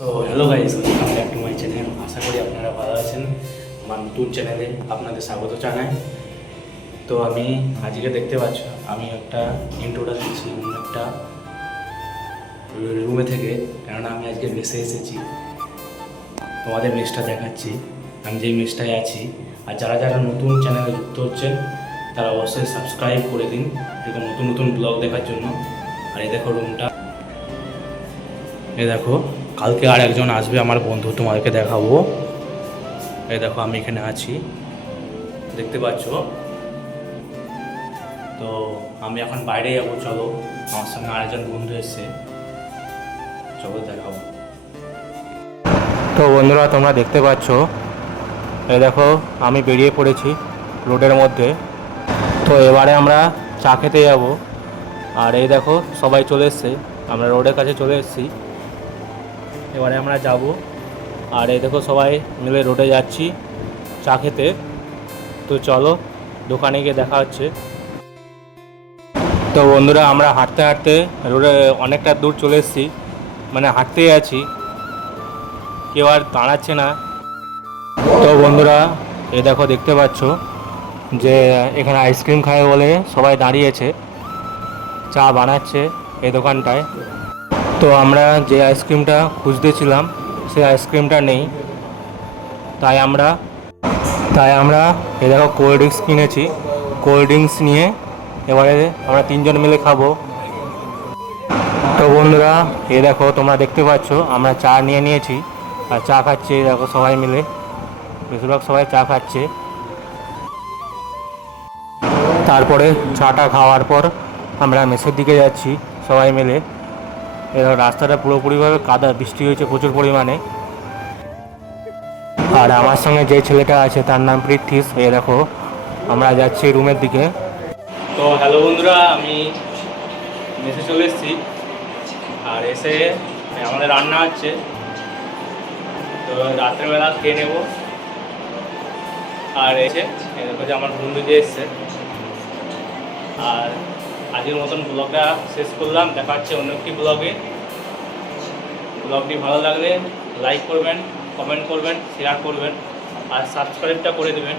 তো hello guys, welcome back to my channel. আশা করি আপনারা ভালো আছেন। আমার নতুন চ্যানেলে আপনাদের স্বাগত জানাই। তো আমি আজকে দেখতে পাচ্ছ আমি একটা ইন্ট্রোটা দিচ্ছি অন্য একটা রুমে থেকে, কেননা আমি আজকে মেসে এসেছি। তোমাদের মেসটা দেখাচ্ছি, আমি যেই মেসটায় আছি। আর যারা যারা নতুন চ্যানেলে যুক্ত হচ্ছেন তারা অবশ্যই সাবস্ক্রাইব করে দিন এরকম নতুন নতুন ব্লগ দেখার জন্য। আর এই দেখো রুমটা, এই দেখো কালকে আর একজন আসবে আমার বন্ধু, তোমাদেরকে দেখাবো। এই দেখো আমি এখানে আছি, দেখতে পাচ্ছ। তো আমি এখন বাইরে যাবো, চলো আমার সঙ্গে আরেকজন বন্ধু এসছে, চলো দেখাবো। তো বন্ধুরা তোমরা দেখতে পাচ্ছ, এই দেখো আমি বেরিয়ে পড়েছি রোডের মধ্যে। তো এবারে আমরা চা খেতে যাব। আর এই দেখো সবাই চলে এসছে, আমরা রোডের কাছে চলে এসেছি। এবারে আমরা যাব। আর এই দেখো সবাই মিলে রোডে যাচ্ছি চা খেতে। তো চলো দোকানে গিয়ে দেখা হচ্ছে। তো বন্ধুরা আমরা হাঁটতে হাঁটতে রোডে অনেকটা দূর চলে এসেছি, মানে হাঁটতেই আছি, কেউ আর দাঁড়াচ্ছে না। তো বন্ধুরা এই দেখো দেখতে পাচ্ছ যে এখানে আইসক্রিম খায় বলে সবাই দাঁড়িয়েছে, চা বানাচ্ছে এই দোকানটায়। তো আমরা যে আইসক্রিমটা খুঁজতেছিলাম সেই আইসক্রিমটা নেই, তাই আমরা এই দেখো কোল্ড ড্রিঙ্কস কিনেছি। কোল্ড ড্রিঙ্কস নিয়ে এবারে আমরা তিনজন মিলে খাবো। তো বন্ধুরা এই দেখো তোমরা দেখতে পাচ্ছ আমরা চা নিয়ে নিয়েছি আর চা খাচ্ছি। দেখো সবাই মিলে, বেশিরভাগ সবাই চা খাচ্ছে। তারপরে চাটা খাওয়ার পর আমরা মেসের দিকে যাচ্ছি সবাই মিলে। এবার রাস্তাটা পুরোপুরিভাবে কাদা, বৃষ্টি হয়েছে প্রচুর পরিমাণে। আর আমার সঙ্গে যে ছেলেটা আছে তার নাম পৃথ্বীশ। এই দেখো আমরা যাচ্ছি রুমের দিকে। তো হ্যালো বন্ধুরা, আমি মেসে চলে এসেছি। আর এসে আমাদের রান্না হচ্ছে, তো রাত্রেবেলা খেয়ে নেব। আর এসে দেখো যে আমার বন্ধু যে এসছে। আর আজকের মতন ব্লগটা শেষ করলাম, দেখা হচ্ছে অন্য একটি ব্লগে। ব্লগটি ভালো লাগলে লাইক করবেন, কমেন্ট করবেন, শেয়ার করবেন আর সাবস্ক্রাইবটা করে দেবেন।